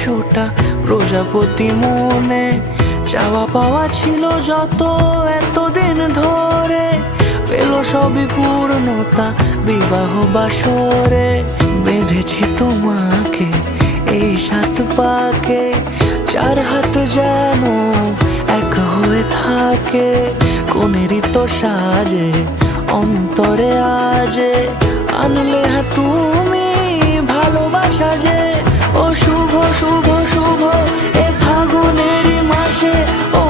100টা প্রজাপতি মনে। চাওয়া পাওয়া ছিল যত এতদিন ধরে, পেল সবই পূর্ণতা বিবাহ বাসরে। বেঁধেছি তোমাকে এই 7 পাকে, 4 হাত যেন এক হয়ে থাকে। কোনেরই তো সাজে অন্তরে আজে, আনলে হ্যাঁ তুমি ভালোবাসা যে। ও শুভ শুভ শুভ এ ফাগুনেরই মাসে, ও